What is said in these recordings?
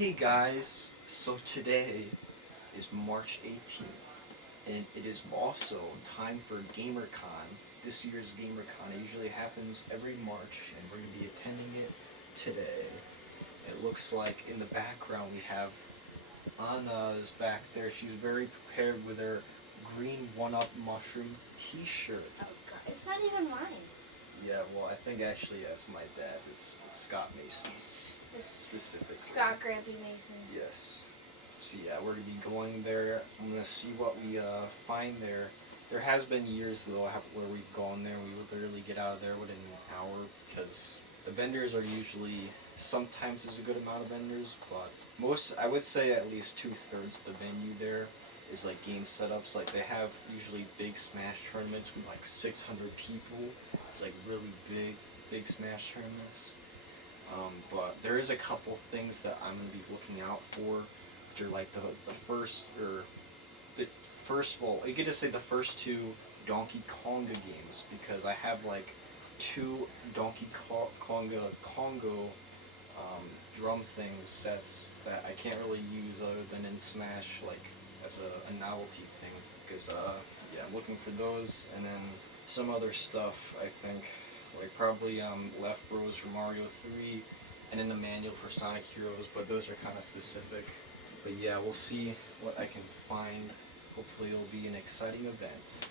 Hey guys, so today is March 18th, and it is also time for Gamercon. This year's Gamercon, it usually happens every March, and we're going to be attending it today. It looks like in the background we have Anna's back there. She's very prepared with her green 1-Up mushroom t-shirt. Oh god, it's not even mine. Yeah, well, I think actually, yes, my dad. It's Scott Mason's specifically. Scott Grampy Mason's. Yes. So yeah, we're gonna be going there. I'm gonna see what we find there. There has been years though where we've gone there. We would literally get out of there within an hour because the vendors are usually. Sometimes there's a good amount of vendors, but I would say at least 2/3 of the venue there is like game setups. Like they have usually big Smash tournaments with like 600 people. It's like really big Smash tournaments. But there is a couple things that I'm gonna be looking out for, which are like the first, well, you could just say the first two Donkey Konga games, because I have like 2 Donkey Konga Congo drum sets that I can't really use other than in Smash, like as a novelty thing, because yeah, I'm looking for those, and then some other stuff, I think, like probably Left Bros for Mario 3, and then the manual for Sonic Heroes, but those are kind of specific. But yeah, we'll see what I can find. Hopefully it'll be an exciting event.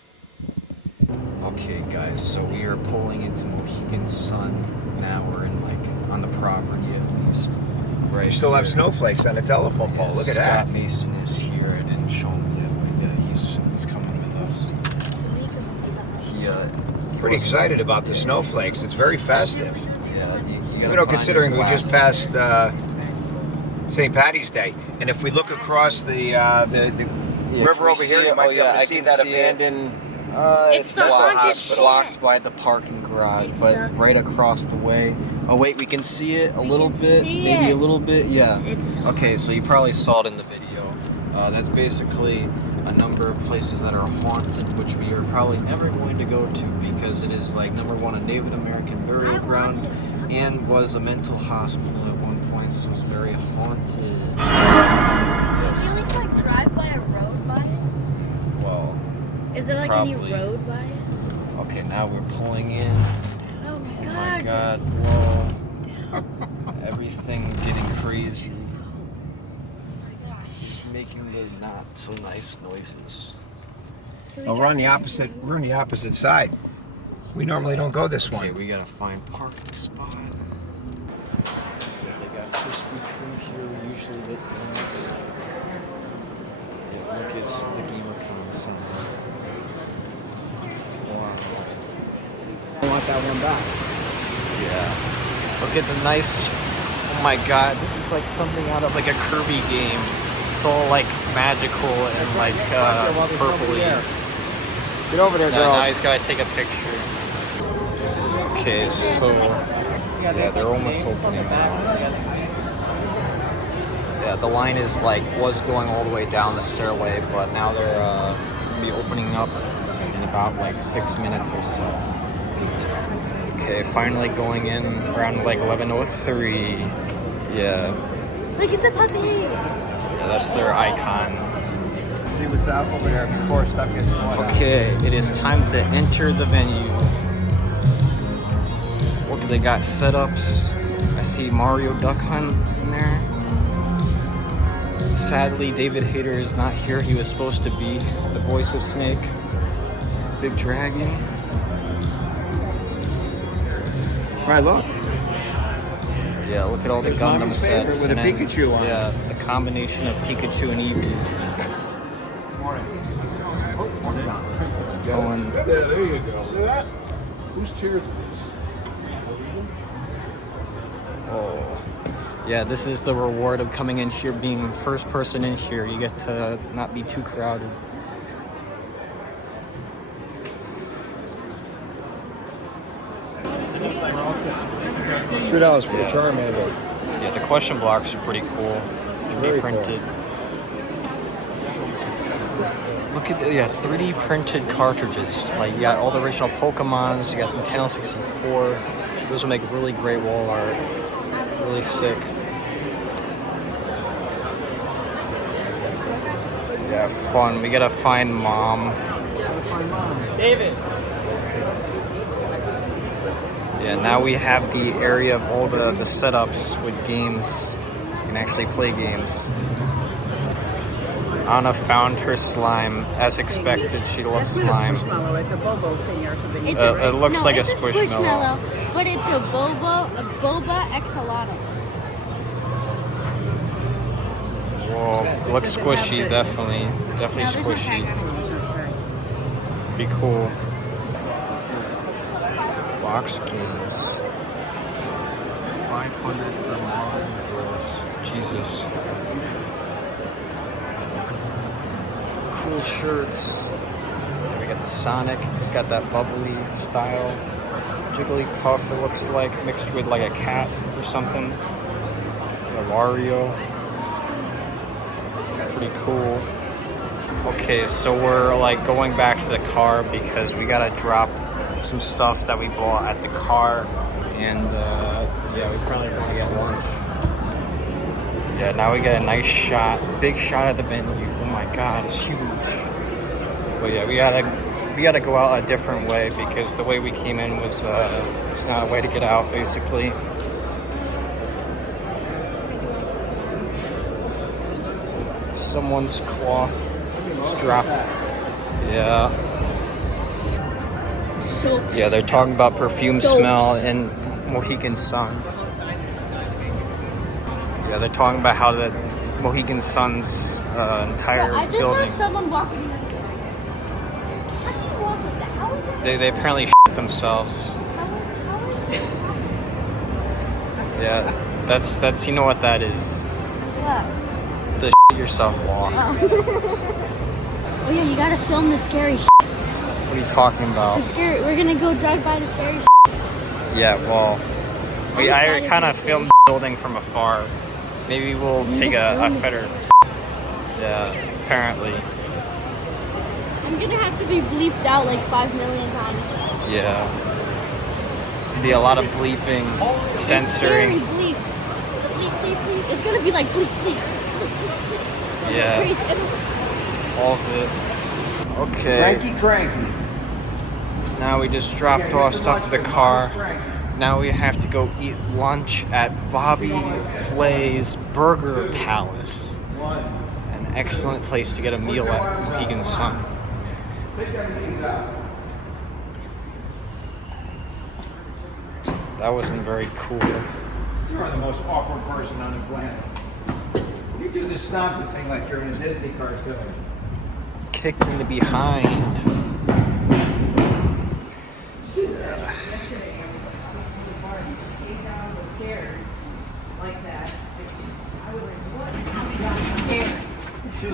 Okay guys, so we are pulling into Mohegan Sun. Now we're in like, on the property at least. Right. You still have snowflakes on the telephone pole, look at that. Scott Mason is here, I didn't show him yet, but yeah, he's coming with us. Pretty excited about the snowflakes, it's very festive. Yeah, You know, considering we just passed St. Patty's Day, and if we look across the river over here, you might be able to see that abandoned. It's the haunted shack. Blocked by the parking garage, but right across the way. Oh wait, we can see it a little bit, maybe a little bit. Yeah. Okay, so you probably saw it in the video. That's basically a number of places that are haunted, which we are probably never going to go to because it is like #1 a Native American burial ground and was a mental hospital at one point, so it's very haunted. Yes. Can you at least like drive by a road by it? Well. Is there like Probably. any road by it? Okay, now we're pulling in. Oh my Oh god. my god, whoa. Everything getting crazy. Oh my gosh. Just making the not so nice noises. Oh, we're on the opposite side. We normally don't go this Okay, one. we gotta find parking spot. They got Krispy Kreme here, usually lit ones. Yeah, look, it's the Gamercon symbol. Wow. I want that one back. Yeah. Look at the nice. Oh my god, this is like something out of like a Kirby game. It's all like magical and like purpley. Get over there, girl. Now he's gotta take a picture. Okay, so yeah, they're almost opening now. Yeah, the line is like was going all the way down the stairway, but now they're gonna be opening up in about like 6 minutes or so. Okay, finally going in around like 11:03. Yeah. Look, it's a puppy. Yeah, that's their icon. See what's up over there before stuff gets going. Okay, it is time to enter the venue. Look, they got setups. I see Mario Duck Hunt in there. Sadly, David Hayter is not here. He was supposed to be the voice of Snake. Big Dragon. Right, look. Yeah, look at all the Gundam sets. With a and then, Pikachu on it. Yeah, the combination of Pikachu and Eevee. It's going. Yeah, there you go. See that? Whose chairs is this? Oh. Yeah, this is the reward of coming in here, being first person in here. You get to not be too crowded. $3 for the Charmander. Yeah, the question blocks are pretty cool. 3D printed. Look at the 3D printed cartridges. Like you got all the original Pokemons, you got Nintendo 64. Those will make really great wall art. Really sick. Yeah, fun. We gotta find mom. David. Yeah, now we have the area of all the setups with games. You can actually play games. Anna found her slime. As expected, she loves slime. That's not a squishmallow. It's a bobo thing or something. It looks like a it's squishmallow. But it's a boba exalato. Whoa, it looks squishy, definitely squishy. Be cool. Box games. 500 for mom girls. Jesus. Cool shirts. We got the Sonic. It's got that bubbly style. Jigglypuff, it looks like, mixed with like a cat or something. The Wario. Pretty cool. Okay, so we're like going back to the car because we gotta drop some stuff that we bought at the car, and yeah, we probably gonna get lunch. Yeah, now we get a nice shot, big shot at the venue. Oh my God, it's huge. But yeah, we gotta go out a different way because the way we came in was it's not a way to get out, basically. Someone's cloth is dropped. Yeah. Soaps. Yeah, they're talking about perfume Soaps. smell in Mohegan Sun. Yeah, they're talking about how the Mohegan Sun's entire I just building. saw someone walking. How do you walk with that? How is that? They apparently shit themselves. Yeah, that's you know what that is. What? The shit yourself walk. Oh yeah, you gotta film the scary shit. What are you talking about? The scary. We're gonna go drive by the scary shit. Yeah, well, I excited kind for of the filmed the building from afar. Maybe we'll take a film better. Yeah, apparently. I'm gonna have to be bleeped out like 5 million times. Yeah. Be a lot of bleeping, censoring. The scary bleeps. The bleep, bleep, bleep. It's gonna be like bleep, bleep. Yeah. Crazy. All of it. Okay. Cranky. Now we just dropped off stuff to the car. Now we have to go eat lunch at Bobby Flay's Burger Palace. An excellent place to get a meal at Mohegan Sun. That wasn't very cool. You're the most awkward person on the planet. You do this stomping thing like you're in a Disney cartoon. Kicked in the behind.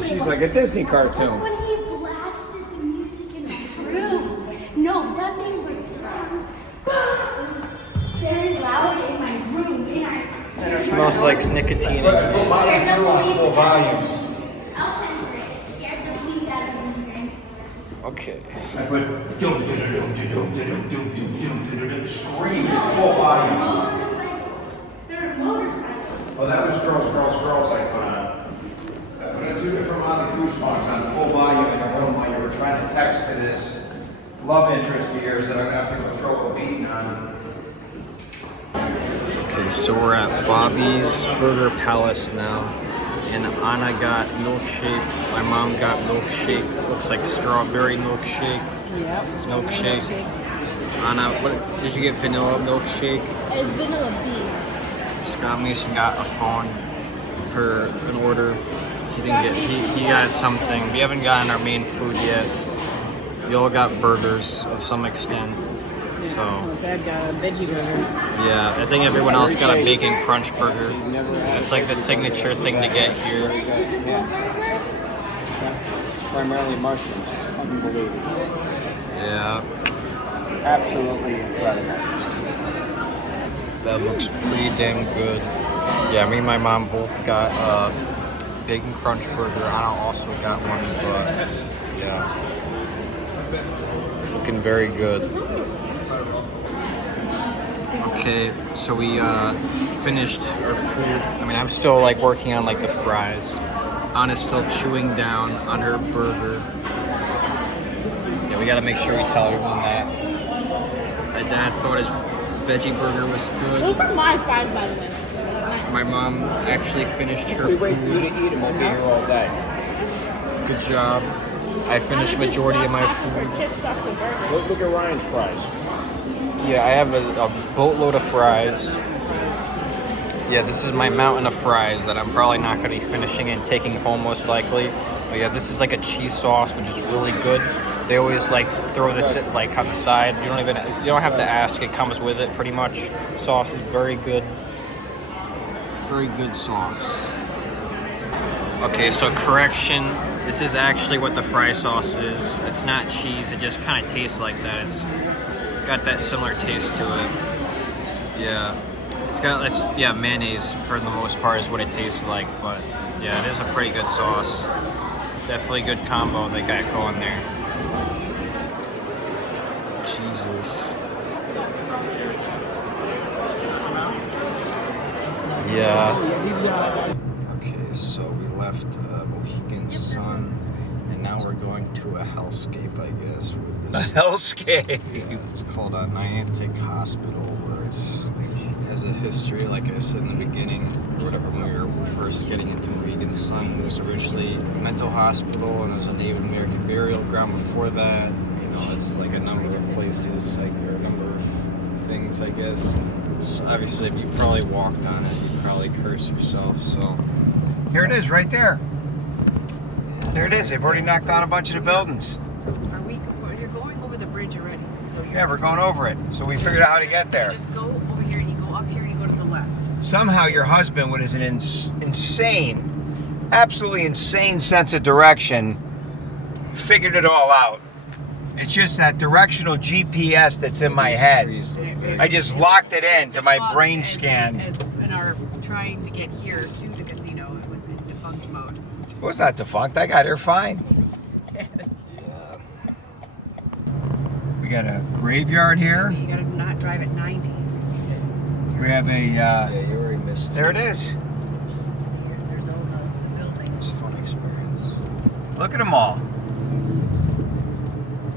She's like a Disney cartoon. That's when he blasted the music in my room. No, that thing was loud. Very loud in my room. It smells like nicotine. Put volume 2 on full volume. I'll censor it. It scared the bleep out of me. Okay. I put dum dum dum dum dum dum dum dum scream at full volume. Motorcycles. There are motorcycles. Oh, that was girls I put on. I put on 2 different Motley Crue songs on full volume in the room while you were trying to text to this love interest of yours that I'm gonna have to go throw a beating on. Okay, so we're at Bobby's Burger Palace now, and Anna got milkshake. My mom got milkshake. Looks like strawberry milkshake. Yep. Milkshake. Anna, what did you get? Vanilla milkshake. It's vanilla bean. Scott Mason got a phone for an order. He didn't get. He got something. We haven't gotten our main food yet. We all got burgers of some extent. So. Dad got a veggie burger. Yeah, I think everyone else got a bacon crunch burger. It's like the signature thing to get here. Primarily mushrooms. It's unbelievable. Yeah, Absolutely incredible. that looks pretty damn good. Yeah, me and my mom both got a bacon crunch burger. Anna also got one, but yeah, looking very good. Okay, so we finished our food. I mean, I'm still like working on like the fries. Anna's still chewing down on her burger. Yeah, we gotta make sure we tell everyone that. My dad thought his veggie burger was good. Those are my fries, by the way. My mom actually finished her We wait for you food. to eat them, we'll be here all day. Good job. I finished majority of my food. Chips off the burger. Look at Ryan's fries. Yeah, I have a boatload of fries. Yeah, this is my mountain of fries that I'm probably not going to be finishing and taking home most likely. But yeah, this is like a cheese sauce, which is really good. They always like throw this like on the side. You don't have to ask. It comes with it pretty much. Sauce is very good. Very good sauce. Okay, so correction. This is actually what the fry sauce is. It's not cheese. It just kind of tastes like that. It's got that similar taste to it. Yeah. It's mayonnaise for the most part is what it tastes like, but yeah, it is a pretty good sauce. Definitely good combo they got going there. Jesus. Yeah. Okay, so we left Mohegan Sun, and now we're going to a hellscape, I guess. With this, hellscape. yeah, it's called a Niantic Hospital, where it has a history, like I said in the beginning. When we were first getting into Mohegan Sun, it was originally a mental hospital, and it was a Native American burial ground before that. You know, it's like a number of places, like, or a number of things, I guess. It's obviously, if you probably walked on it, you'd probably curse yourself, so. Here it is, right there. There it is. They've already knocked down a bunch of the buildings. So you're going over the bridge already. So you're Yeah, we're going over it. So we figured out how to get there. You just go over here and you go up here and you go to the left. Somehow your husband, with his insane, absolutely insane sense of direction, figured it all out. It's just that directional GPS that's in my head. I just locked it in to my brain scan. In our trying to get here to the casino, it was in defunct mode. It was not defunct. I got here fine. Yes. We got a graveyard here. You gotta not drive at 90. Because We have a, Yeah, you already missed it. there it is. there's all the It was buildings. a fun experience. Look at them all.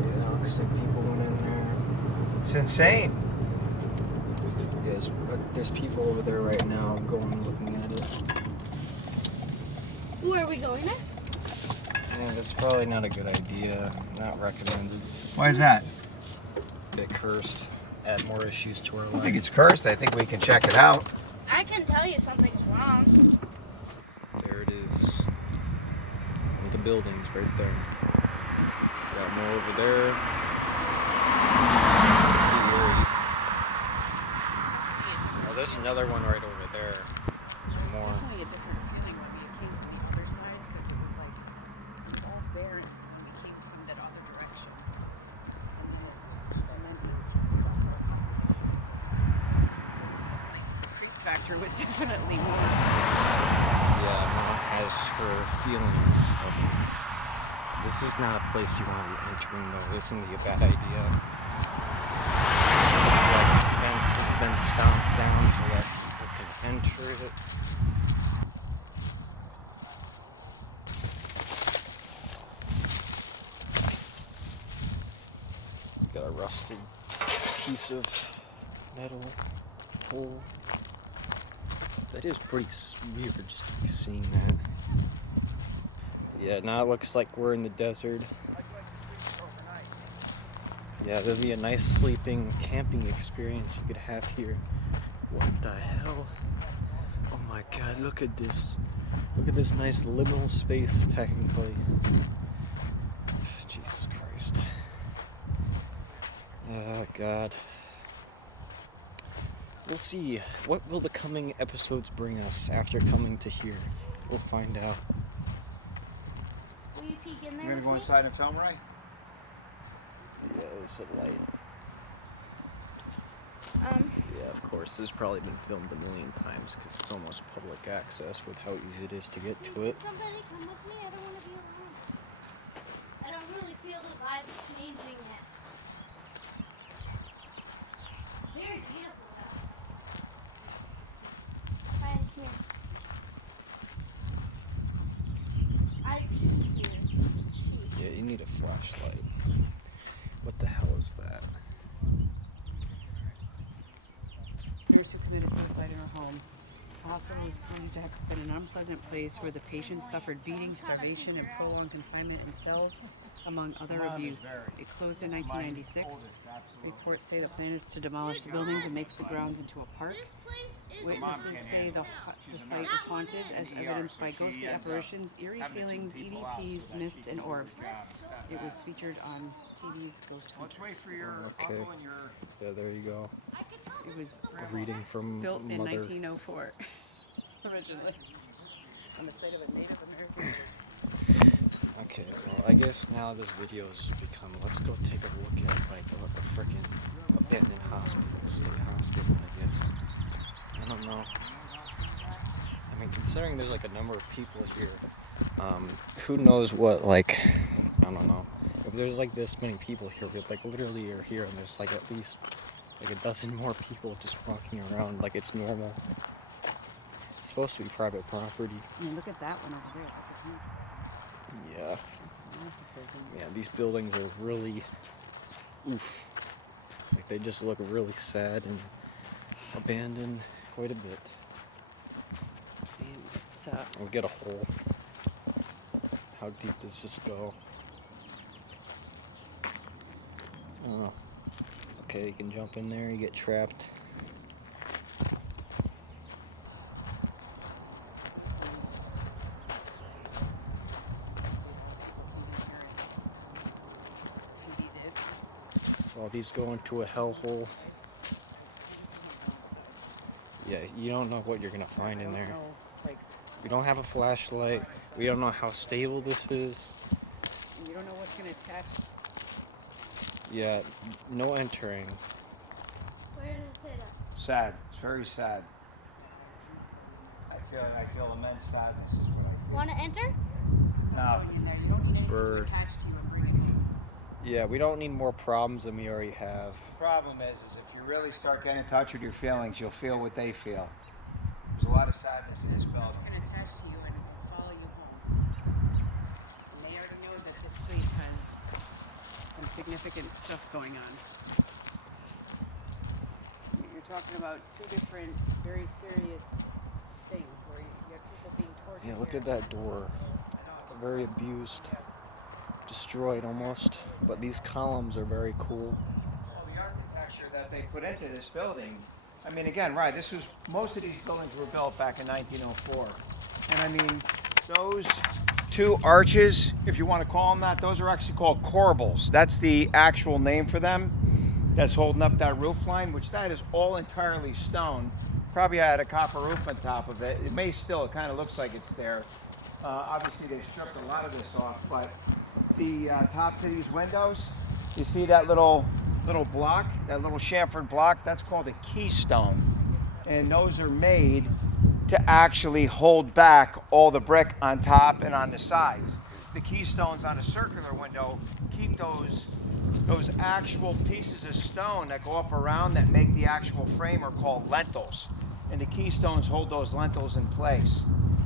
Yeah, looks like people went in there. It's insane. Yeah, there's people over there right now going looking at it. Where are we going at? Yeah, that's probably not a good idea. Not recommended. Why is that? Get cursed. Add more issues to our I don't think life. it's cursed. I think we can check it out. I can tell you something's wrong. There it is. The buildings right there. Got more over there. Oh, there's another one right over there. There's more. Definitely a different feeling when we came to the other side because it was like it was all barren when we came from that other direction. And then so it was definitely the creep factor was definitely more. Yeah, mom has her feelings of this is not a place you want to be entering though. This is going to be a bad idea. Looks like the fence has been stomped down so that people can enter it. Got a rusted piece of metal pole. That is pretty weird just to be seeing that. Yeah, now it looks like we're in the desert. Yeah, there'll be a nice sleeping, camping experience you could have here. What the hell? Oh my god, look at this. Look at this nice liminal space, technically. Jesus Christ. Oh god. We'll see. What will the coming episodes bring us after coming to here? We'll find out. Will you peek in there? You gonna with go me? inside and film, Ray? Yeah, there's a light. Yeah, of course. This has probably been filmed a million times because it's almost public access with how easy it is to get to it. Somebody come with me. I don't want to be alone. I don't really feel the vibe changing yet. Very beautiful though. Ryan, come here. need a flashlight. What the hell is that? Nurse who committed suicide in her home. The hospital was believed to have been an unpleasant place where the patients suffered beating, starvation, and prolonged confinement in cells, among other abuse. It closed in 1996. Reports say the plan is to demolish the buildings and make the grounds into a park. Witnesses say the site is haunted, as evidenced by ghostly apparitions, eerie feelings, EVPs, mists, and orbs. It was featured on TV's Ghost Hunters. Okay. Yeah, there you go. It was Reading from built in Mother. 1904, originally, on the site of a Native American. Okay, well, I guess now this video has become, let's go take a look at, like, what the frickin' abandoned hospital, state hospital, I guess. I don't know. I mean, considering there's, like, a number of people here, who knows what, like, I don't know. If there's, like, this many people here, we, like, literally are here, and there's, like, at least, like, a dozen more people just walking around like it's normal. It's supposed to be private property. I mean, look at that one over there. That's a huge. Yeah. Yeah, these buildings are really, oof. Like, they just look really sad and abandoned quite a bit. And it's We'll get a hole. How deep does this go? Oh. Okay, you can jump in there, you get trapped. Well, these go into a hellhole. Yeah, you don't know what you're gonna find in there. We don't have a flashlight. We don't know how stable this is. You don't know what's going to attach. Yeah, no entering. Where did it say that? Sad. It's very sad. I feel immense sadness is what I feel. Want to enter? No. In there. You don't need anything Bird. to attach to you and bring it in. Yeah, we don't need more problems than we already have. The problem is if you really start getting in touch with your feelings, you'll feel what they feel. There's a lot of sadness in this Stuff building. can attach to you and it will follow you home. And they already know that this place has some significant stuff going on. You're talking about two different, very serious things where you have people being tortured. Yeah, look here. at that door. Very abused. Destroyed almost. But these columns are very cool. Well, the architecture that they put into this building, I mean, again, right, most of these buildings were built back in 1904. And I mean, those two arches, if you want to call them that, those are actually called corbels. That's the actual name for them. That's holding up that roof line, which that is all entirely stone. Probably had a copper roof on top of it. It may still, it kind of looks like it's there. Obviously, they've stripped a lot of this off, but the top to these windows, you see that little block, that little chamfered block, that's called a keystone. And those are made to actually hold back all the brick on top and on the sides. The keystones on a circular window keep those actual pieces of stone that go up around that make the actual frame are called lentils. And the keystones hold those lentils in place.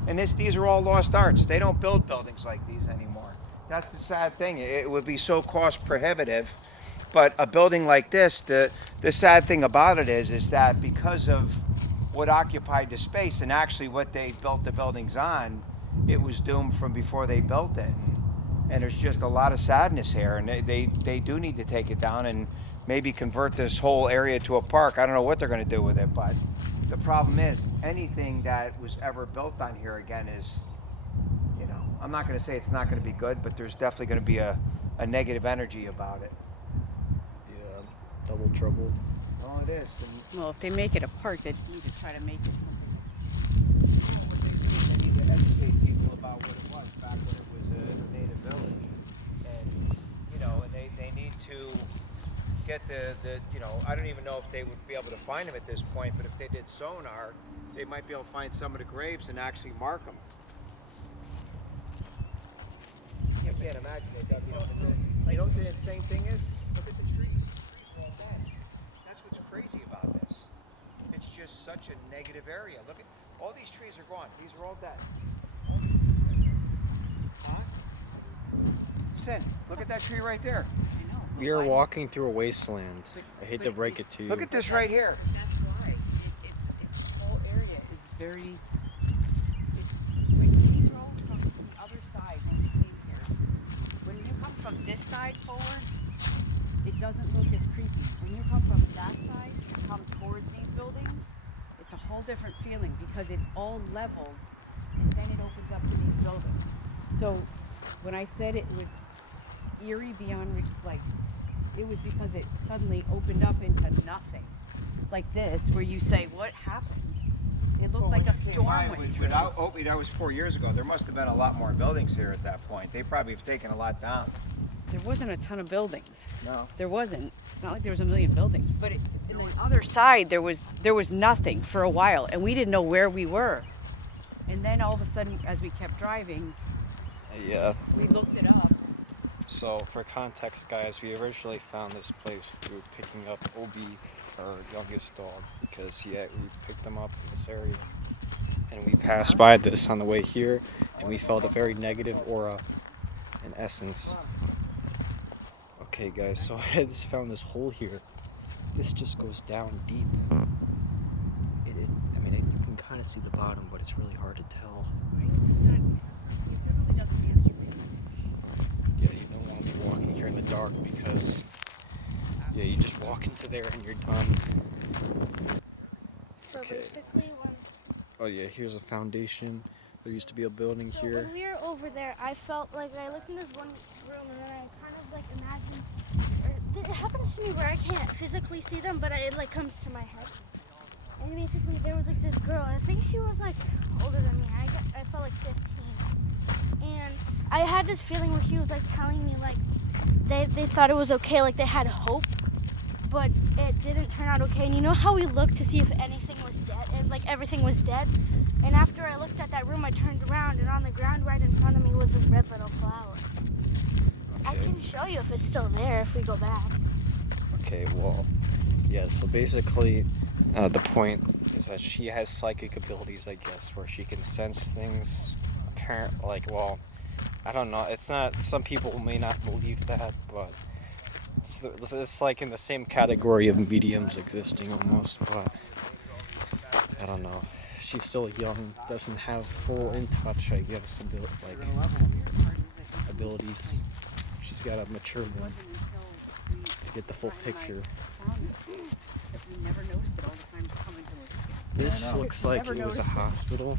And these are all lost arts. They don't build buildings like these anymore. That's the sad thing. It would be so cost prohibitive. But a building like this, the sad thing about it is that because of what occupied the space and actually what they built the buildings on, it was doomed from before they built it. And there's just a lot of sadness here. And they do need to take it down and maybe convert this whole area to a park. I don't know what they're going to do with it, but the problem is anything that was ever built on here again is, you know, I'm not going to say it's not going to be good, but there's definitely going to be a negative energy about it. Yeah, double trouble. Oh, it is. And Well, if they make it a park, they need to try to make it something. they need to educate people about what it was back when it was a native village. And, you know, and they need to get the, you know, I don't even know if they would be able to find them at this point, but if they did sonar, they might be able to find some of the graves and actually mark them. You can't imagine they dug, you know what the insane thing is? Look at the trees. The trees are all dead. That's what's crazy about this. It's just such a negative area. Look at, all these trees are gone. These are all dead. All these trees are dead. Huh? collapsing. Look at that tree right there. I know. We are walking through a wasteland. I hate to But break it it's- to you. Look at this right here. That's why it's this whole area is very. When we drove from the other side when we came here, when you come from this side forward, it doesn't look as creepy. When you come from that side and come towards these buildings, it's a whole different feeling because it's all leveled, and then it opens up to these buildings. So when I said it was eerie beyond like. It was because it suddenly opened up into nothing, like this, where you say, "What happened?" It looked like a storm went through. That was 4 years ago. There must have been a lot more buildings here at that point. They probably have taken a lot down. There wasn't a ton of buildings. No. There wasn't. It's not like there was a million buildings, but on the other side there was nothing for a while, and we didn't know where we were. And then all of a sudden, as we kept driving, Yeah. we looked it up. So for context, guys, we originally found this place through picking up Obi, our youngest dog, because we picked them up in this area, and we passed by this on the way here, and we felt a very negative aura, in essence. Okay, guys, so I just found this hole here. This just goes down deep. You can kind of see the bottom, but it's really hard to tell. Why is he not? He literally doesn't answer me. Yeah, you don't want to be walking here in the dark because, yeah, you just walk into there and you're done. So Okay. basically, Oh yeah, here's a foundation. There used to be a building here. when we were over there, I felt like I looked in this one room and then I kind of like imagined. It happens to me where I can't physically see them, but it like comes to my head. And basically, there was like this girl. I think she was like older than me. I felt like 15. And I had this feeling where she was like telling me like they thought it was okay, like they had hope, but it didn't turn out okay. And you know how we looked to see if anything was dead, and like everything was dead. And after I looked at that room, I turned around, and on the ground right in front of me was this red little flower. I Okay. can show you if it's still there if we go back. Okay, well, yeah, so basically, the point is that she has psychic abilities, I guess, where she can sense things, I don't know, it's not, some people may not believe that, but it's like in the same category of mediums existing almost, but I don't know. She's still young, doesn't have full in touch, I guess, abilities. She's got to mature them to get the full picture. We never noticed it all the time just coming to look at it. This looks like Never it was a noticed. hospital.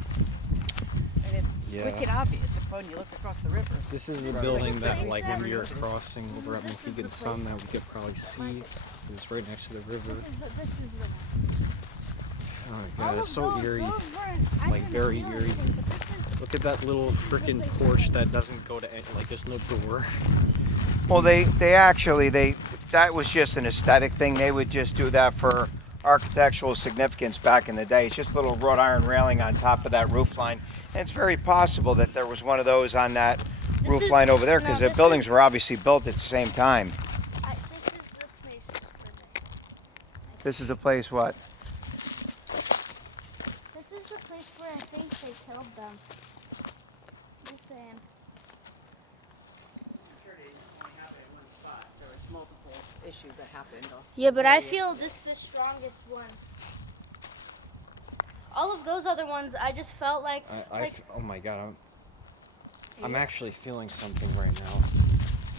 And it's Yeah. wicked obvious when you look across the river. This is the building that, like, when we were crossing over at Mohegan Sun, that we could probably see. It's right next to the river. This is the Oh my god, it's so eerie. Like, very eerie. Look at that little freaking porch that doesn't go to any, like, there's no door. Well, that was just an aesthetic thing. They would just do that for architectural significance back in the day. It's just a little wrought iron railing on top of that roof line. And it's very possible that there was one of those on that roof line over there, because the buildings were obviously built at the same time. This is the place for me. This is the place what? This is the place where I think they killed them. Just saying. There was multiple issues that happened. Yeah, but I feel this is the strongest one. All of those other ones, I just felt like. Oh my god, I'm actually feeling something right now.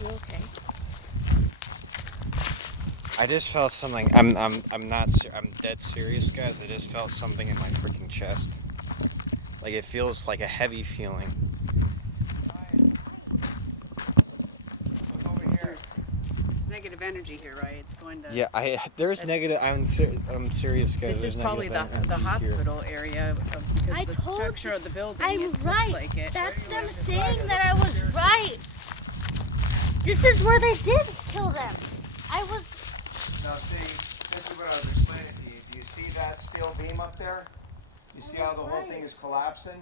You okay? I just felt something. I'm dead serious, guys. I just felt something in my freaking chest. Like, it feels like a heavy feeling. There's negative energy here, right? It's going to. Yeah, there's negative. I'm serious, guys. This There's is probably negative the energy here. hospital area because I the told structure you, of the building. I'm it right. Looks like it. That's them saying that I was right. This is where they did kill them. I was. Now see, this is what I was explaining to you. Do you see that steel beam up there? You see how the whole thing is collapsing?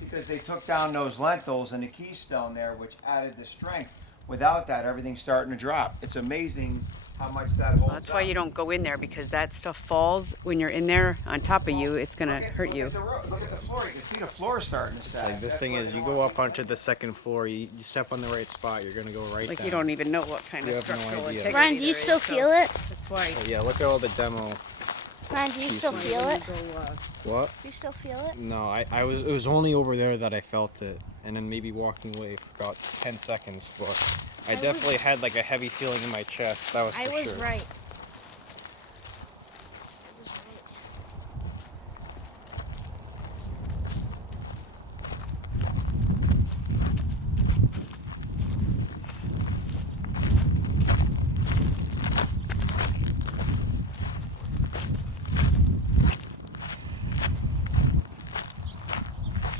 Because they took down those lentils and the keystone there, which added the strength. Without that, everything's starting to drop. It's amazing how much that holds Well, that's why up. you don't go in there, because that stuff falls when you're in there on top of you. It's gonna hurt you. Look at the floor. You can see the floor starting to sag. Like the thing is, you go up onto the second floor, you step on the right spot, you're gonna go right Like down. you don't even know what kind You of have no structural idea. integrity Ryan, do you there still is, so feel it? That's why. Oh, yeah, look at all the demo. Ryan, do you still Pieces. feel it? What? Do you still feel it? No, it was only over there that I felt it, and then maybe walking away for about 10 seconds, but I definitely had like a heavy feeling in my chest. That was for I was sure. right.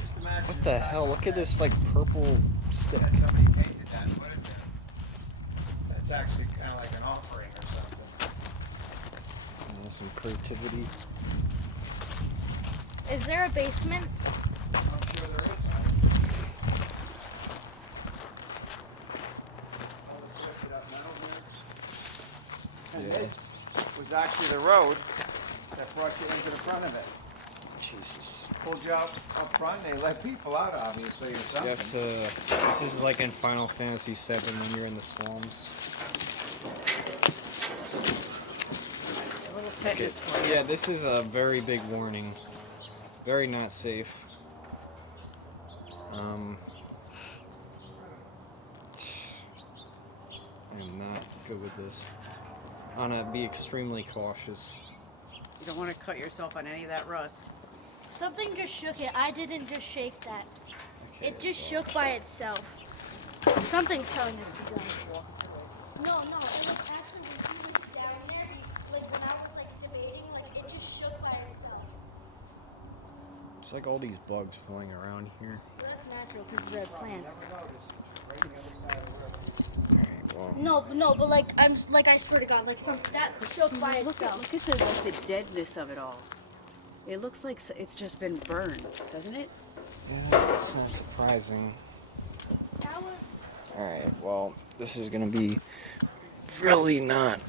Just imagine What the hell? Look at this like purple stick. that somebody painted that and put it there. That's actually kind of like an offering or something. Some creativity. Is there a basement? I'm sure there is. And Yeah. this was actually the road that brought you into the front of it. Jesus. Pulled you out up front, they let people out obviously or You something. have to. This is like in Final Fantasy VII when you're in the slums. A little tetanus for you. Yeah, this is a very big warning. Very not safe. I am not good with this. I'm gonna be extremely cautious. You don't want to cut yourself on any of that rust. Something just shook it. I didn't just shake that. Okay, It just well, shook by itself. Something's telling us to go. No, it was actually when he was down there, like when I was like debating, like it just shook by itself. It's like all these bugs flying around here. Well, that's natural because the plants. Well, No, But like I swear to God, like that shook by look itself. at the deadness of it all. It looks like it's just been burned, doesn't it? it's not surprising. That was Alright, well, this is gonna be really not,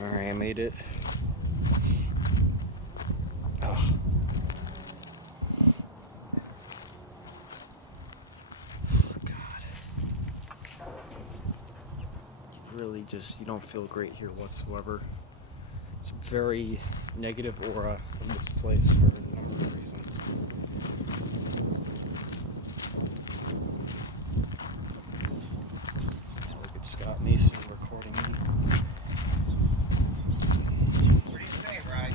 Alright, I made it. Ugh. God. Really just, you don't feel great here whatsoever. It's a very negative aura of this place for a number of reasons. Look at Scott Mason recording me. What do you say, Ryan?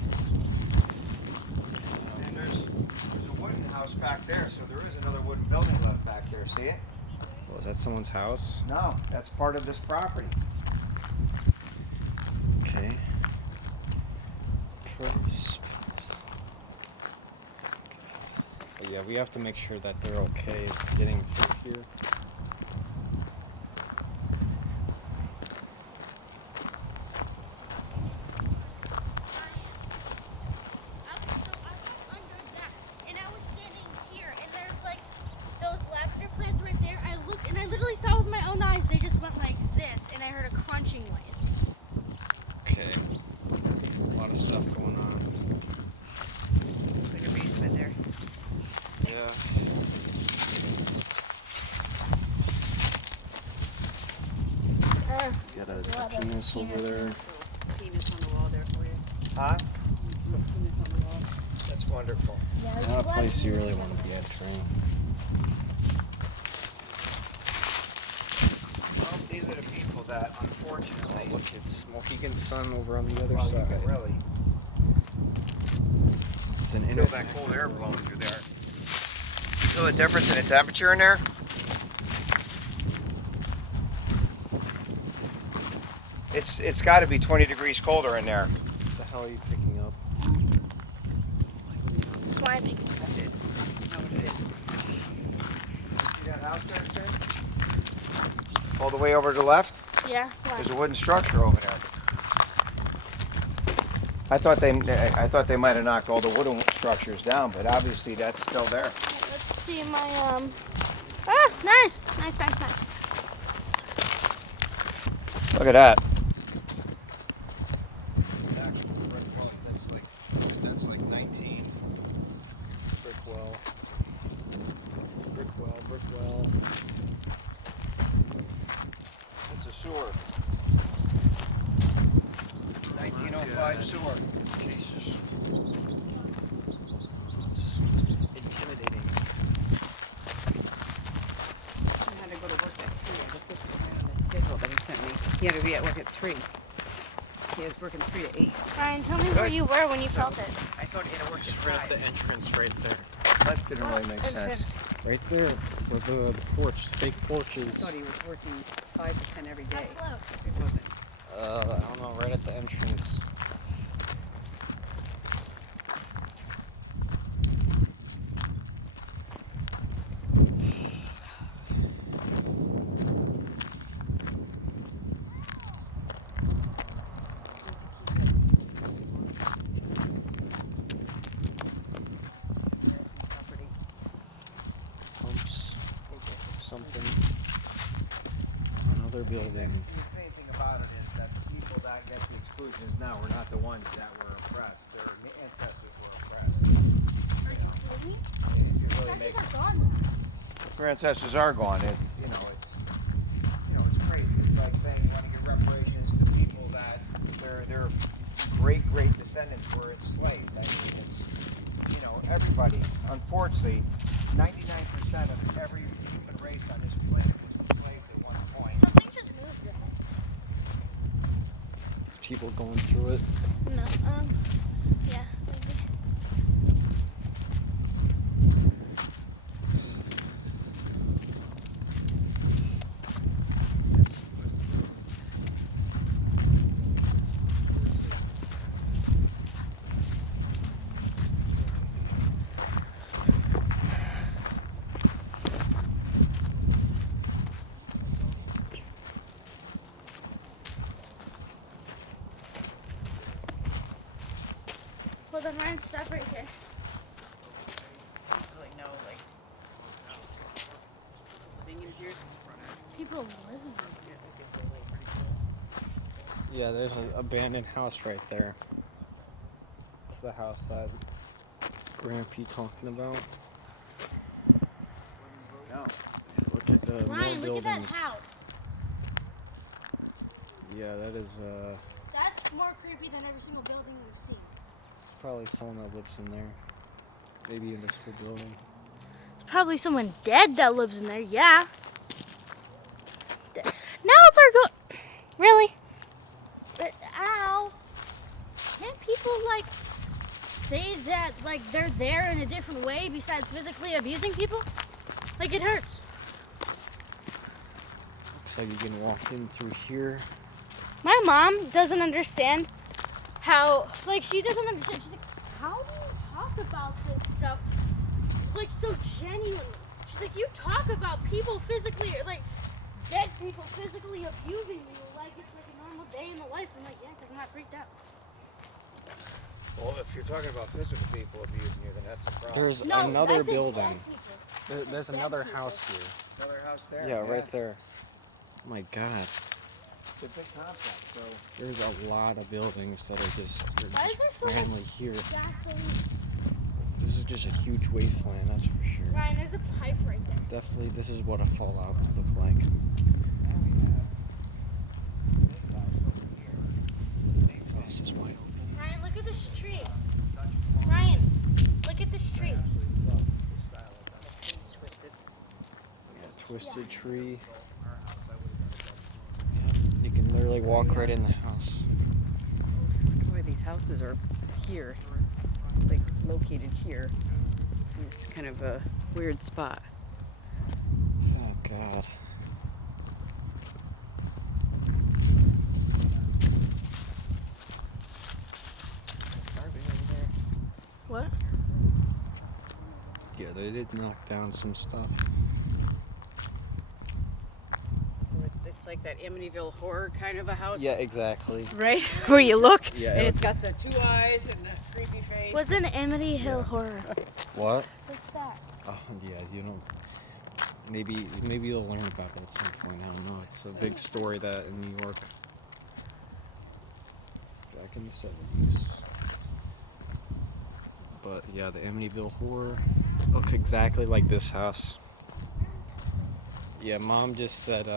And there's a wooden house back there, so there is another wooden building left back there. See it? Oh, is that someone's house? No, that's part of this property. Okay. First. But yeah, we have to make sure that they're okay getting through here. I was under that, and I was standing here, and there's like those lavender plants right there. I looked, and I literally saw with my own eyes. They just went like this, and I heard a crunching noise. Okay. A lot of stuff going on. Looks like a basement there. Yeah. Got a penis over there. Penis on the wall there for you. Huh? Penis on the wall. That's wonderful. Not a place you really want to be entering. Well, these are the people that, unfortunately, Look, it's Mohegan Sun over on the other well, you side. can really It's an feel that cold air blowing through there. Feel the difference in the temperature in there? It's got to be 20 degrees colder in there. What the hell are you picking up? Swiping. That's it. Not what it is. See that house there, sir? All the way over to the left? Yeah. Why? There's a wooden structure over there. I thought they might have knocked all the wooden structures down, but obviously that's still there. Let's see my Ah, nice. Nice. Look at that. That's like 19. Brick well. That's a sewer. 1905 sewer. Jesus. It's intimidating. I had to go to work at 3. I just looked at the schedule that he sent me. He had to be at work at 3. He was working 3 to 8. Ryan, tell me where you were when you felt it. I thought he had to work Just at right at 5. the entrance right there. That didn't really make sense. Right there, where the porch, fake I porches. thought he was working 5 to 10 every day. Hello. It wasn't. I don't know, right at the entrance. Pumps, something. Another building. The insane thing about it is that the people that get the exclusions now were not the ones that were oppressed. Their ancestors were oppressed. Are you kidding me? If you really make That's gone. Their ancestors are gone. It's crazy. It's like saying you want to give reparations to people that their great descendants were enslaved. I mean, it's everybody. Unfortunately, 99% of every human race on this planet was enslaved at one point. Something just moved there. There's people going through it. No, yeah, maybe. Hold on, Ryan, stop right here. Really no, like, living in here. People living here. Yeah, there's an abandoned house right there. It's the house that Grampy talking about. No. Look at the more Ryan, look at that buildings. house. Yeah, that is That's more creepy than every single building we've seen. probably someone that lives in there. Maybe in this whole building. There's probably someone dead that lives in there, yeah. Now they're really? But, ow. Can't people, say that, they're there in a different way besides physically abusing people? It hurts. Looks like you can walk in through here. My mom doesn't understand how, she doesn't understand. She's like, how do you talk about this stuff, so genuinely? She's like, you talk about people physically, dead people physically abusing you like it's a normal day in the life. I'm like, yeah, because I'm not freaked out. Well, if you're talking about physical people abusing you, then that's a problem. There's No, another I said building. dead people. There's Dead another people. house here. Another house there? Yeah, right there. Oh my god. It's a big complex, so. There's a lot of buildings that are just Why is there so much randomly here. gasoline? This is just a huge wasteland, that's for sure. Ryan, there's a pipe right there. Definitely, this is what a fallout would look like. Now we have this house over here. Same thing. This is wide open. Ryan, look at this tree. Ryan, look at this tree. It's twisted. Yeah, twisted tree. You can literally walk right in the house. Where these houses are here, located here. It's kind of a weird spot. Oh god. What? Yeah, they did knock down some stuff. Well, it's like that Amityville horror kind of a house. Yeah, exactly. Right? Where you look Yeah, and it's it's- got the 2 eyes and the creepy face. What's an Amity Hill horror? What? What's that? Oh yeah, you don't. Maybe you'll learn about it at some point. I don't know. It's a big story that in New York back in the 70s. But yeah, the Amityville horror looks exactly like this house. Yeah, Mom just said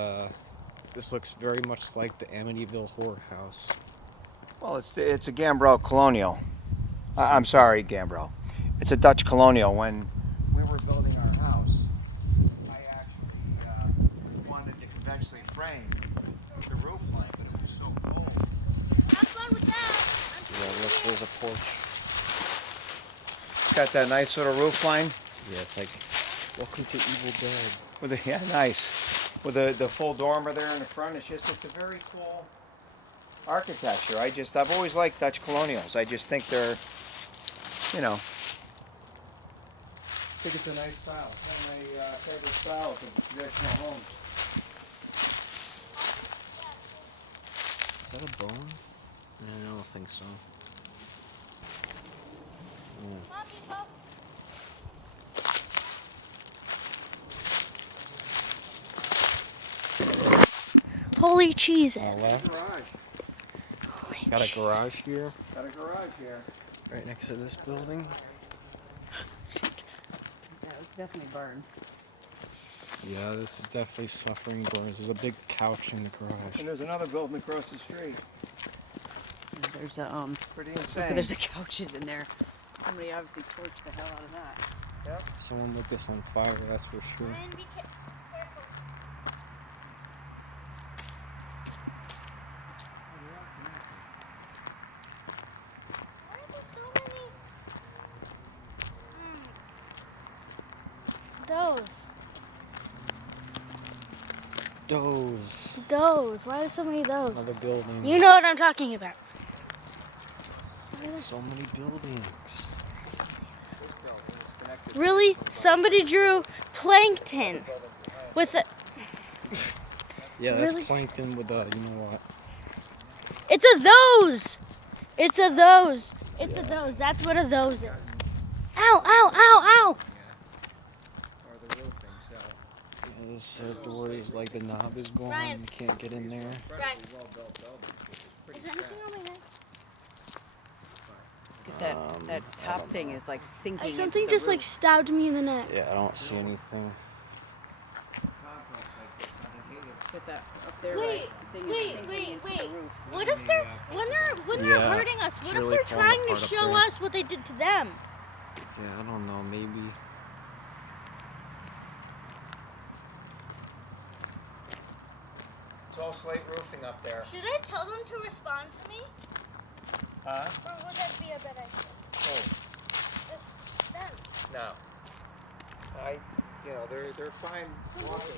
this looks very much like the Amityville horror house. Well, it's a Gambrel colonial. I'm sorry, Gambrel. It's a Dutch colonial. When we were building our house, I actually wanted to conventionally frame the roof line, but it was so cold. Have fun with that. Yeah, look, there's a porch. It's got that nice little roof line. Yeah, it's like welcome to Evil Dead. With yeah, nice. With the full dormer there in the front. It's a very cool architecture. I've always liked Dutch colonials. I just think they're, you know, I think it's a nice style. It's one of my favorite styles of traditional homes. Is that a bone? I don't think so. Holy cheeses. Left. Garage. Got a garage here, Got a garage here. right next to this building. That was definitely burned. Yeah, this is definitely suffering burns. There's a big couch in the garage. And there's another building across the street. There's a Pretty look, insane. there's a couches in there. Somebody obviously torched the hell out of that. Yep. Someone lit this on fire, that's for sure. And be careful. Why are there so many? Those. Why are there so many of those? Another building. You know what I'm talking about. So many buildings. Really? Somebody drew plankton with a. Yeah, that's Really? plankton with you know what? It's a those. It's a those. It's a those. That's what a those is. Ow! Ow! Ow! Ow! Or the roofing, so. Yeah, this door is like the knob is gone. Ryan. You can't get in there. Right. Well-built building, which is pretty Is there anything on my neck? Look at that. That I top don't thing know. is like sinking. Something into the just like roof. stabbed me in the neck. Yeah, I don't see anything. complex like this uninhabited. Look at that up there. Wait, like, thing is wait, sinking wait, into wait. the roof. What if they're when they're Yeah, hurting us? it's What really if they're falling trying to apart up show there. us what they did to them? Yeah, I don't know. Maybe. It's all slate roofing up there. Should I tell them to respond to me, Huh? or would that be a bad idea? Oh, Them. no. They're fine walking.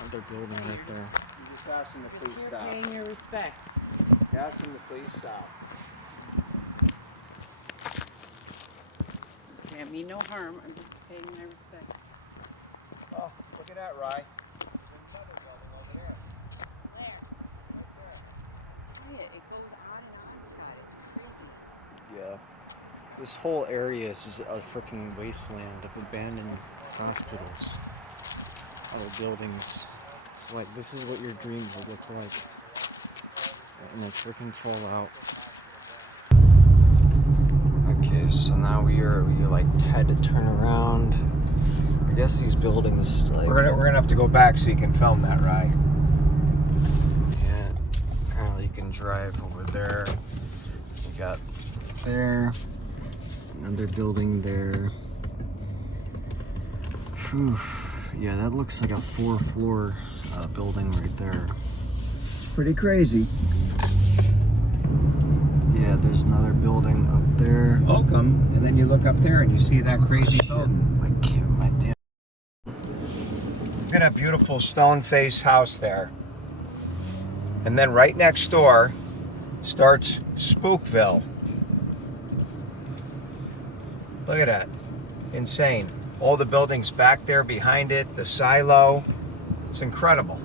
Another building right there. You just ask them to Just please here stop. paying your respects. Ask them to please stop. See, I mean no harm. I'm just paying my respects. Oh, look at that, Rye. It goes on and on, Scott. It's crazy. Yeah. This whole area is just a freaking wasteland of abandoned hospitals. Other buildings. It's like, this is what your dreams would look like. And they freaking fall out. Okay, so now we like had to turn around. I guess these buildings like We're gonna have to go back so you can film that, Rye. yeah, apparently you can drive over there. We got there. Another building there. Whew. Yeah, that looks like a 4-floor building right there. Pretty crazy. Yeah, there's another building up there. Welcome, and then you look up there and you see that crazy building. I can't, my damn. Look at that beautiful stone face house there. And then right next door starts Spookville. Look at that. Insane. All the buildings back there behind it, the silo. It's incredible.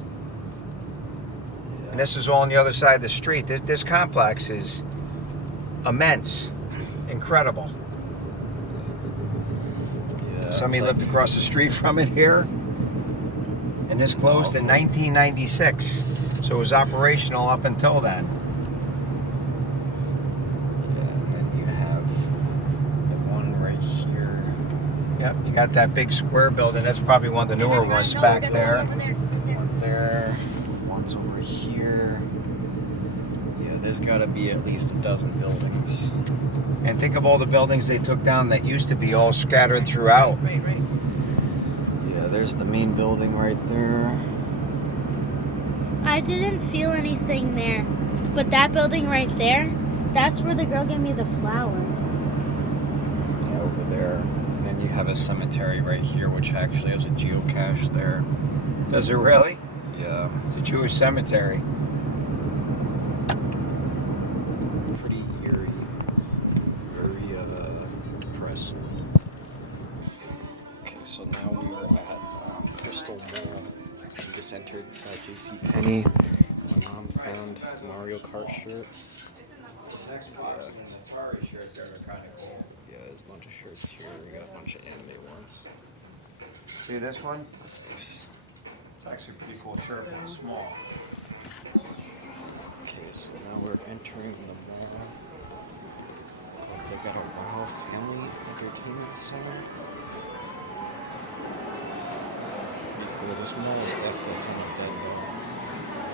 And this is all on the other side of the street. This complex is immense, incredible. Yeah, Somebody lived across the street from it here, and this closed in 1996. So it was operational up until then. Yeah, and then you have the one right here. Yep, you got that big square building. That's probably one of the newer ones back there. One there. One's over here. Yeah, there's got to be at least a dozen buildings. And think of all the buildings they took down that used to be all scattered throughout. Right. Yeah, there's the main building right there. I didn't feel anything there, but that building right there, that's where the girl gave me the flower. Yeah, over there. And then you have a cemetery right here, which actually has a geocache there. Does it really? Yeah. It's a Jewish cemetery. Pretty eerie. Very depressing. Okay, so now we are at Crystal Mall. We just entered JCPenney. My mom found a Mario Kart shirt. Yeah, there's a bunch of shirts here. We got a bunch of anime ones. See this one? Nice. It's actually a pretty cool shirt, but it's small. Okay, so now we're entering the mall. They got a WoW Family Entertainment Center. Pretty cool. This mall is definitely kind of dead though.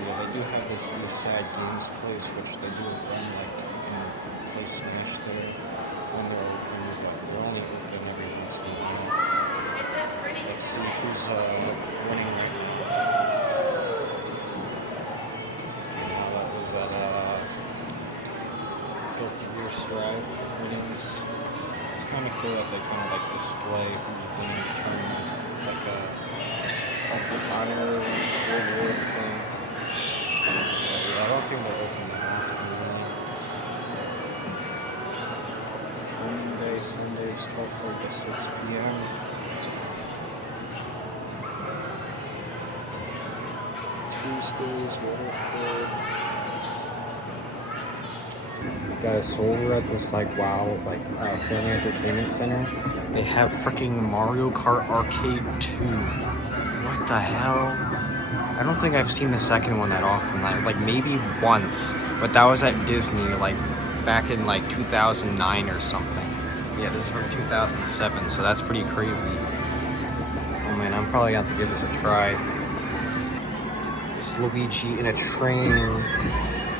Yeah, they do have this Sad Games place, which they do run like you can play Smash there. When they're only open every once in a while. Let's see who's running it. That was at Guilty Gear Strive winnings. It's kind of cool that they kind of like display who's winning tournaments. It's like a honor reward thing. Yeah, I don't think they're open often. Training day, Sundays, 12:30 to 6 p.m. Tuesdays, Waterford. Guys, so we're at this like WoW family entertainment center. They have freaking Mario Kart Arcade 2. What the hell? I don't think I've seen the second one that often. Like maybe once, but that was at Disney like back in like 2009 or something. Yeah, this is from 2007, so that's pretty crazy. Oh man, I'm probably gonna have to give this a try. It's Luigi in a train.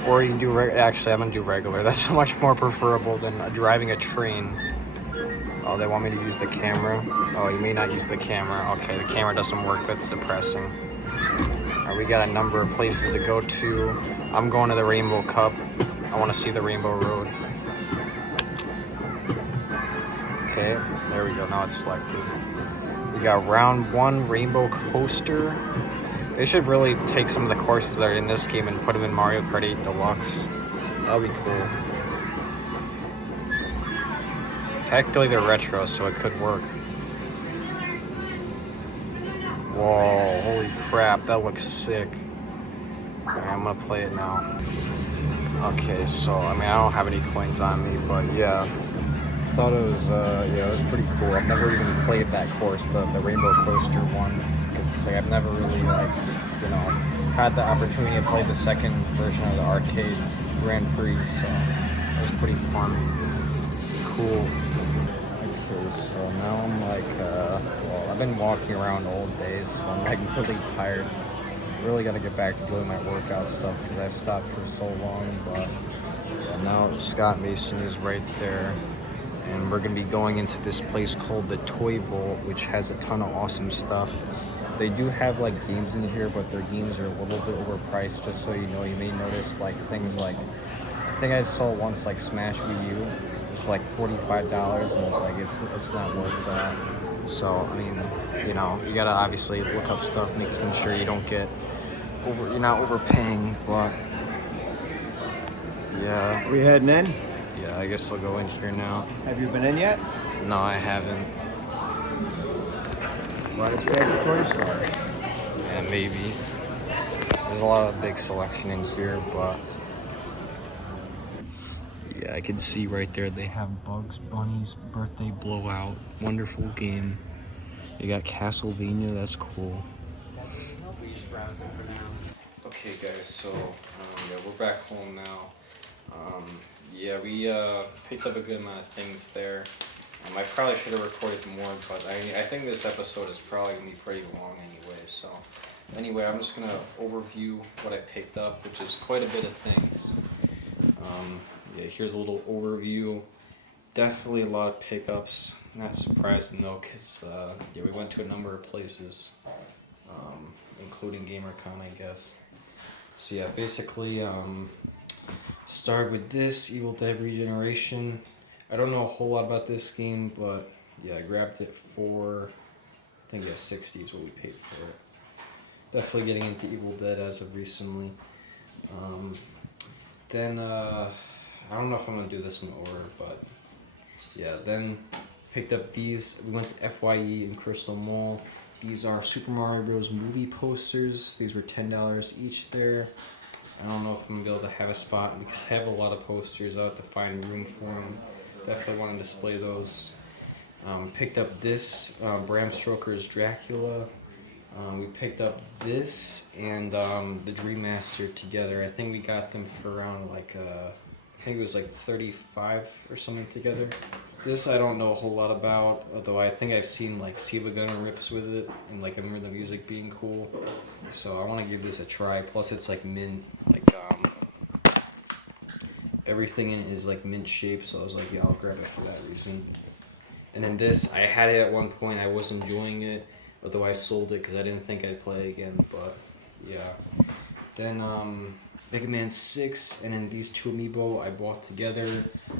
Or you can do actually, I'm gonna do regular. That's so much more preferable than driving a train. Oh, they want me to use the camera. Oh, you may not use the camera. Okay, the camera doesn't work. That's depressing. All right, we got a number of places to go to. I'm going to the Rainbow Cup. I want to see the Rainbow Road. Okay, there we go. Now it's selected. We got round 1 Rainbow Coaster. They should really take some of the courses that are in this game and put them in Mario Kart 8 Deluxe. That'd be cool. Technically they're retro, so it could work. Whoa, holy crap, that looks sick. Alright, I'm gonna play it now. Okay, so, I mean, I don't have any coins on me, but yeah. I thought it was, yeah, it was pretty cool. I've never even played that course, the Rainbow Coaster one. Because it's like I've never really had the opportunity to play the second version of the arcade Grand Prix, so it was pretty fun. Cool. Okay, so now I'm like, well, I've been walking around all day, so I'm like really tired. Really got to get back to doing my workout stuff because I've stopped for so long, but yeah, now Scott Mason is right there. And we're going to be going into this place called the Toy Vault, which has a ton of awesome stuff. They do have like games in here, but their games are a little bit overpriced, just so you know. You may notice like things like, I think I saw once like Smash Wii U, it's like $45, and it's like it's not worth that. So I mean, you know, you gotta obviously look up stuff, making sure you don't get you're not overpaying. But yeah, We heading in? yeah, I guess we'll go in here now. Have you been in yet? No, I haven't. Friday Fair Toy Store. And maybe. There's a lot of big selection in here, but yeah, I can see right there they have Bugs Bunny's Birthday Blowout. Wonderful game. You got Castlevania, that's cool. Okay guys, so yeah, we're back home now. Yeah, we picked up a good amount of things there. I probably should have recorded more, but I think this episode is probably going to be pretty long anyway. So anyway, I'm just going to overview what I picked up, which is quite a bit of things. Yeah, here's a little overview. Definitely a lot of pickups. Not surprising though, because yeah, we went to a number of places, including Gamercon, I guess. So yeah, basically, started with this Evil Dead Regeneration. I don't know a whole lot about this game, but yeah, I grabbed it for, I think 60 is what we paid for it. Definitely getting into Evil Dead as of recently. Then, I don't know if I'm going to do this in order, but yeah, then picked up these. We went to FYE in Crystal Mall. These are Super Mario Bros. Movie posters. These were $10 each there. I don't know if I'm going to be able to have a spot because I have a lot of posters. I'll have to find room for them. Definitely want to display those. Picked up this, Bram Stoker's Dracula. We picked up this and the Dream Master together. I think we got them for around like, I think it was like 35 or something together. This I don't know a whole lot about, although I think I've seen like Siva Gunner rips with it, and like I remember the music being cool. So I want to give this a try. Plus it's like mint, like everything in it is like mint shaped, so I was like, yeah, I'll grab it for that reason. And then this, I had it at one point, I was enjoying it, although I sold it because I didn't think I'd play again, but yeah. Then Mega Man 6, and then these two amiibo I bought together.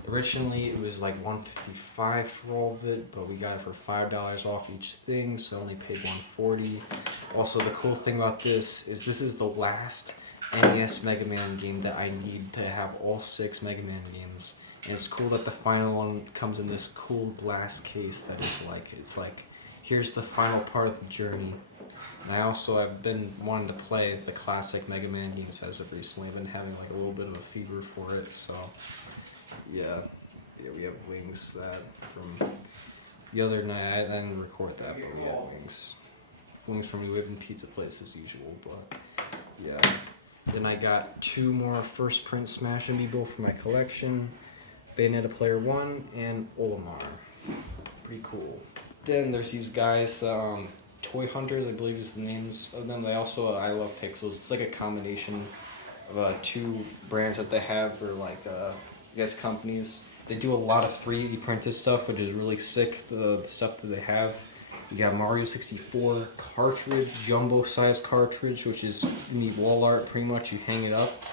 Originally it was like $155 for all of it, but we got it for $5 off each thing, so I only paid $140. Also, the cool thing about this is the last NES Mega Man game that I need to have all 6 Mega Man games. And it's cool that the final one comes in this cool glass case that is like, it's like, here's the final part of the journey. And I've been wanting to play the classic Mega Man games as of recently. I've been having like a little bit of a fever for it, so yeah, we have wings that from the other night. I didn't record that, but we had wings. Wings from the Whippin' Pizza place as usual, but yeah. Then I got 2 more first print Smash amiibo for my collection. Bayonetta Player 1 and Olimar. Pretty cool. Then there's these guys, Toy Hunters, I believe is the names of them. They also, I Love Pixels. It's like a combination of 2 brands that they have, or like, I guess companies. They do a lot of 3D printed stuff, which is really sick, the stuff that they have. You got Mario 64 cartridge, jumbo size cartridge, which is neat wall art pretty much. You hang it up.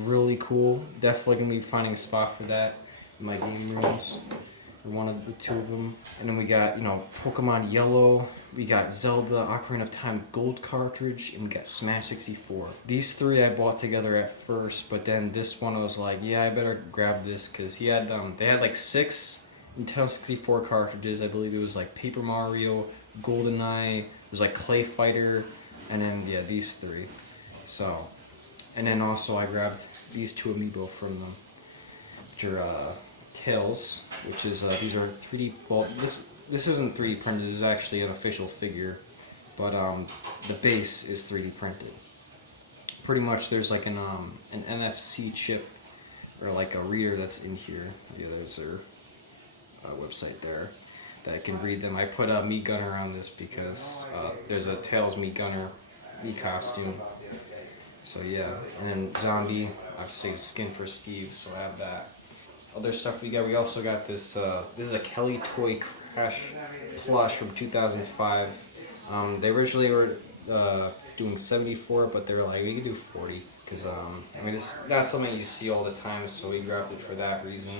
Really cool. Definitely gonna be finding a spot for that in my game rooms. One of the 2 of them. And then we got, Pokemon Yellow. We got Zelda Ocarina of Time Gold cartridge, and we got Smash 64. These 3 I bought together at first, but then this one I was like, yeah, I better grab this because he had they had like 6 Nintendo 64 cartridges. I believe it was like Paper Mario, GoldenEye, it was like Clay Fighter, and then yeah, these 3. So, and then also I grabbed these 2 amiibo from them, which are Tails, which is these are 3D. Well, this isn't 3D printed. This is actually an official figure, but the base is 3D printed. Pretty much, there's like an NFC chip or like a reader that's in here. Yeah, there's their website there that can read them. I put a Meat Gunner on this because there's a Tails Meat Gunner Meat costume. So yeah, and then Zombie, obviously skin for Steve, so I have that. Other stuff we also got this, this is a Kelly Toy Crash plush from 2005. They originally were doing 74, but they were like, we can do 40, because, it's not something you see all the time, so we grabbed it for that reason.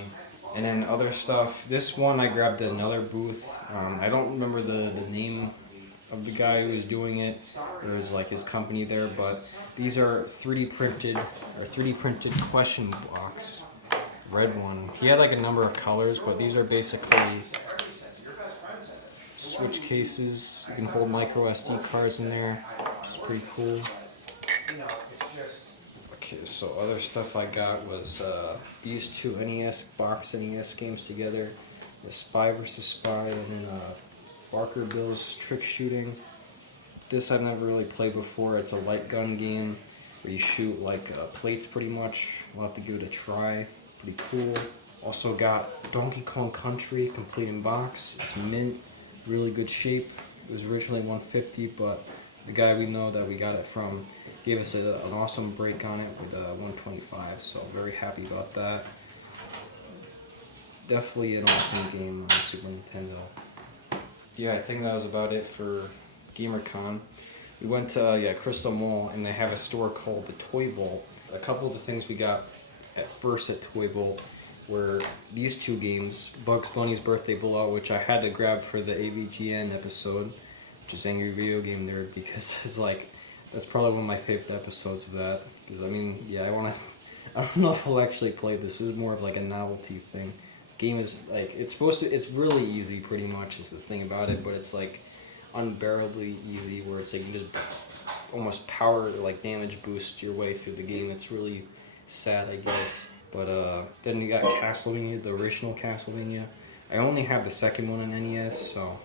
And then other stuff, this one I grabbed at another booth. I don't remember the name of the guy who was doing it. There was like his company there, but these are 3D printed question blocks. Red one. He had like a number of colors, but these are basically switch cases. You can hold micro SD cards in there, which is pretty cool. Okay, so other stuff I got was these two box NES games together. The Spy vs. Spy and then Barker Bill's Trick Shooting. This I've never really played before. It's a light gun game where you shoot like plates pretty much. We'll have to give it a try. Pretty cool. Also got Donkey Kong Country complete in box. It's mint, really good shape. It was originally $150, but the guy we know that we got it from gave us an awesome break on it with $125. So very happy about that. Definitely an awesome game on Super Nintendo. Yeah, I think that was about it for GamerCon. We went to Crystal Mall, and they have a store called the Toy Vault. A couple of the things we got at first at Toy Vault were these two games, Bugs Bunny's Birthday Blowout, which I had to grab for the AVGN episode, which is Angry Video Game Nerd, because it's like, that's probably one of my favorite episodes of that. Because I mean, yeah, I don't know if I'll actually play this. This is more of like a novelty thing. Game is like, it's really easy pretty much is the thing about it, but it's like unbearably easy where it's like you just almost power like damage boost your way through the game. It's really sad, I guess. But then you got Castlevania, the original Castlevania. I only have the second one in NES, so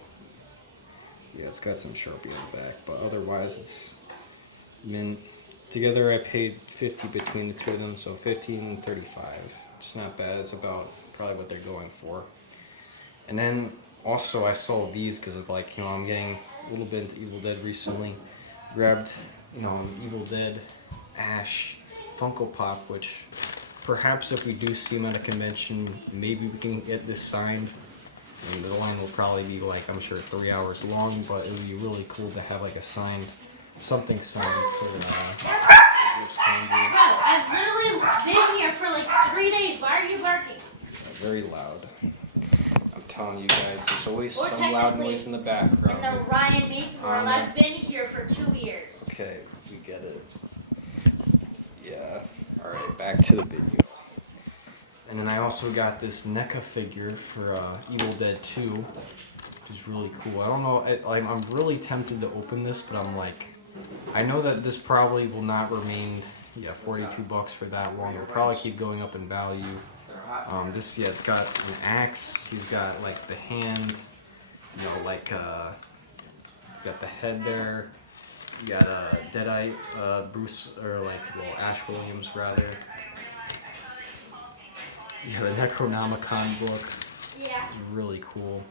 yeah, it's got some Sharpie on the back, but otherwise it's mint. Together I paid $50 between the two of them, so $15 and $35. It's not bad. It's about probably what they're going for. And then also I saw these because of like, you know, I'm getting a little bit into Evil Dead recently. Grabbed, you know, an Evil Dead Ash Funko Pop, which perhaps if we do see him at a convention, maybe we can get this signed. And the line will probably be like, I'm sure 3 hours long, but it would be really cool to have like a signed, something signed for this candy. Bro, I've literally been here for like 3 days. Why are you barking? Very loud. I'm telling you guys, there's always Or some loud technically, noise in the In background. the Ryan Mason world, I've been here for 2 years. Okay, we get it. Yeah. Alright, back to the video. And then I also got this NECA figure for Evil Dead 2, which is really cool. I don't know, I'm really tempted to open this, but I'm like, I know that this probably will not remain, $42 for that long. It'll probably keep going up in value. It's got an axe. He's got like the hand, you know, like got the head there. You got Deadite, Bruce, or like, well, Ash Williams rather. Yeah, the Necronomicon book. Yeah. It's really cool.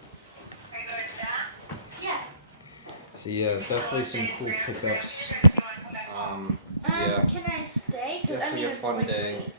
Yeah. So yeah, it's definitely some cool pickups. Yeah. Can I stay? 'Cause Definitely a it's fun like day. late.